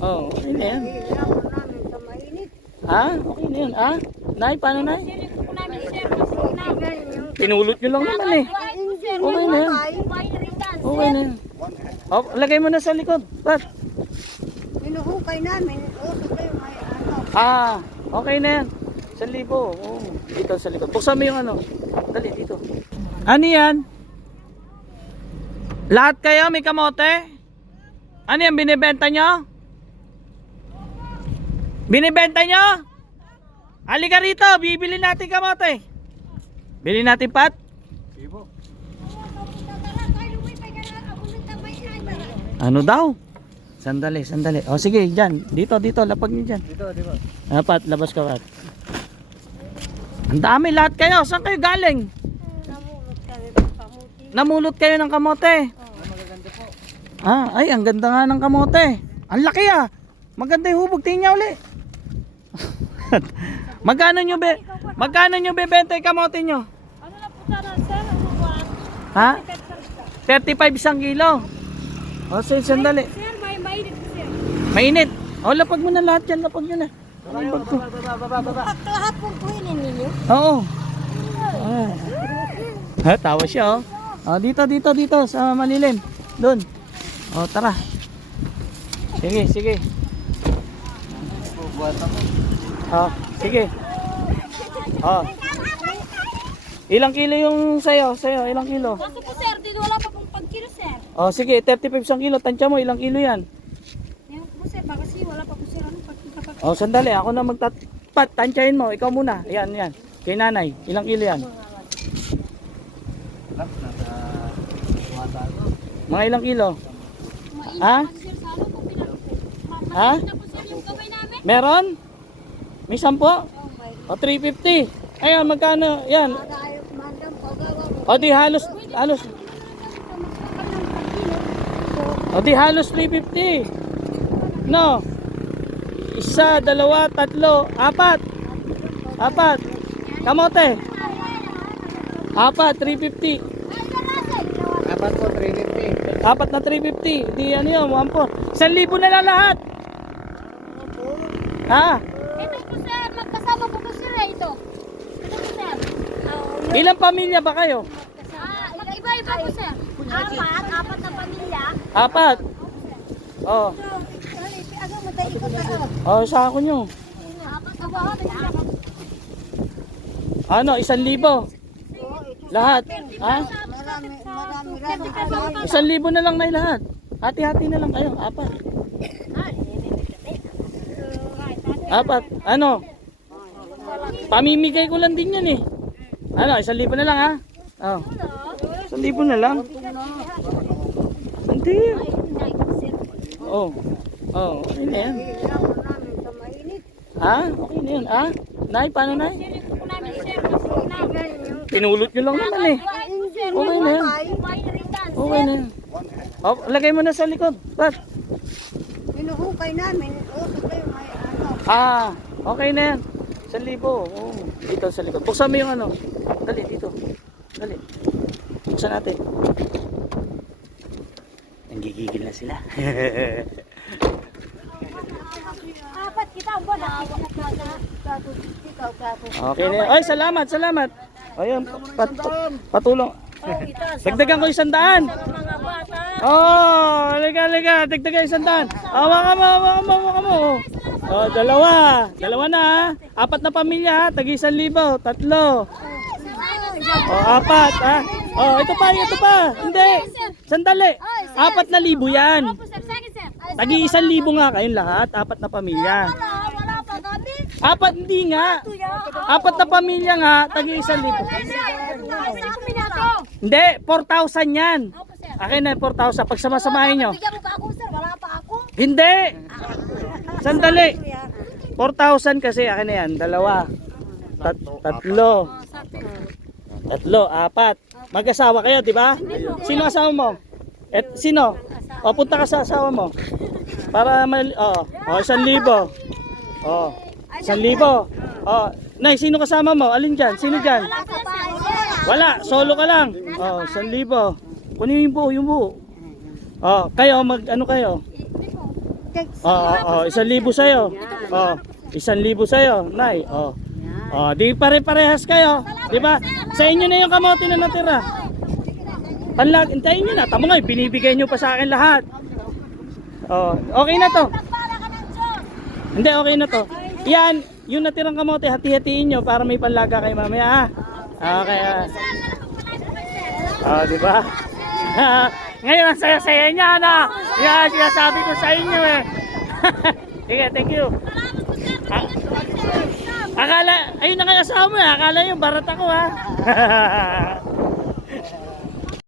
Oh, okay na yan. Ha? Okay na yan. Ha? Nay, paano nay? Pinulot nyo lang naman eh. Okay na yan. Okay na yan. Oh, lagay mo na sa likod. Pat. Hinuhukay namin. Ano. Ah, okay na yan. Sa libo. Oh, dito sa likod. Buksan mo yung ano. Dali, dito. Ano yan? Lahat kayo may kamote? Ano yan, binibenta nyo? Binibenta nyo? Halika rito, bibili natin kamote. Bili natin pat? Ano daw? Sandali, sandali. O sige, dyan. Dito, dito. Lapag niyo dyan. Dito, di ba? Dapat, labas ka pat. Ang dami lahat kayo. Saan kayo galing? Namulot kayo ng kamote. Ah, ay, ang ganda nga ng kamote. Ang laki ah. Maganda yung hubog. Tingnan niya uli. Magkano nyo be? Magkano nyo bebenta yung kamote nyo? Ano na po sana, sir? Ano? Ha? 35 isang kilo. O, sige, sandali. Sir, may mainit po, sir. Mainit. O, lapag mo na lahat yan. Lapag nyo na. Lapag ko. Baba, baba, baba. Lahat pong kuhinin ninyo. Oo. Ah. Ha, tawa siya oh. Oh, dito, dito, dito sa malilim. Doon. Oh, tara. Sige, sige. Bubuhatan mo. Oh, sige. Oh. Ilang kilo yung sayo? Sayo, ilang kilo? Kasi po, sir, dito wala pa pong pagkilo, sir. Oh, sige, 35 isang kilo. Tansya mo, ilang kilo yan? Yan po, sir, baka kasi wala pa po, sir. Ano, pagkikapag... Oh, sandali. Ako na magtapat. Tansyahin mo. Ikaw muna. Yan, yan. Kay nanay. Ilang kilo yan? Mga ilang kilo? Ha? Ano. Ha? Meron? May sampo? Oh, my O, 350. Ayan, magkano? Yan. O, di halos, halos. O, di halos 350. No. Isa, dalawa, tatlo, apat. Apat. Kamote. Apat, 350. Apat po, 350. Apat na 350. Di ano yun, 1 Isang libo na lang lahat. Ha? Po, sir, magkasama po po, sir, eh, ito. Ito po, sir. Ilang pamilya ba kayo? Ah, iba-iba po, sir. Apat, apat na pamilya. Apat. Oh. Ano, oh. Sa ako nyo. Ano, isang libo. Lahat. Ha? Marami, marami. Isang libo na lang na lahat. Hati-hati na lang kayo. Apat. Apat. Ano? Pamimigay ko lang din yan eh. Ano, isang libo na lang ha? Oh. Isang libo na lang. Hindi. Oh. Oh, okay na yan. Ha? Okay na yan. Ha? Nay, paano nay? Pinulot nyo lang naman eh. Okay na yan. Okay na yan. Oh, lagay mo na sa likod. Pat. Hinuhukay namin. O, kayo may ano. Ah, okay na yan. Sa libo. Oh, dito sa likod. Buksan mo yung ano. Dali, dito. Dali. Buksan natin. Nanggigigil na sila. Apat kita ang buwan. okay na yan. Ay, salamat, salamat. Ayun, pat, patulong. Dagdagan ko isang daan. Oh, halika, halika. Dagdagan isang daan. Hawakan mo, hawakan mo, hawakan mo. Oh, dalawa. Dalawa na. Apat na pamilya. Tagi isang libo. Tatlo. Oh, apat ha. Oh, ito pa, ito pa. Hindi. Sandali. Apat na libo yan. Tagi isang libo nga kayong lahat. Apat na pamilya. Apat hindi nga. Apat na pamilya nga. Tagi isang libo. Sabi ko minato. Hindi, 4,000 yan. Akin na 4,000. Pag sama-samahin nyo. Hindi. Sandali. 4,000 kasi akin na yan. Dalawa. Tat tatlo. Tatlo, apat. Mag-asawa kayo, di ba? Sino asawa mo? Et, sino? O, punta ka sa asawa mo. Para mal... Oh, oh isang libo. Oh, isang libo. Oh, Nay, sino kasama mo? Alin dyan? Sino dyan? Wala solo ka lang. Oh, isang libo. Kunin yung buo, yung buo. Oh, kayo, mag ano kayo? Oo, oh, isang libo sa'yo. Oh, isang libo sa'yo, Nay. Oh. Oh, di pare-parehas kayo. Di ba? Sa inyo na yung kamote na natira. Panlag, hintayin nyo na. Tama nga, binibigay nyo pa sa akin lahat. Oh, okay na to. Hindi, okay na to. Yan, yung natirang kamote, hati-hatiin nyo para may panlaga kayo mamaya. ha? Okay. ah. Oh, di ba? Ngayon, ang saya-saya niya, ano? Yan, sinasabi ko sa inyo eh. Sige, thank you. Ah, akala, ayun na kayo asawa mo eh. Akala yung barat ako ha.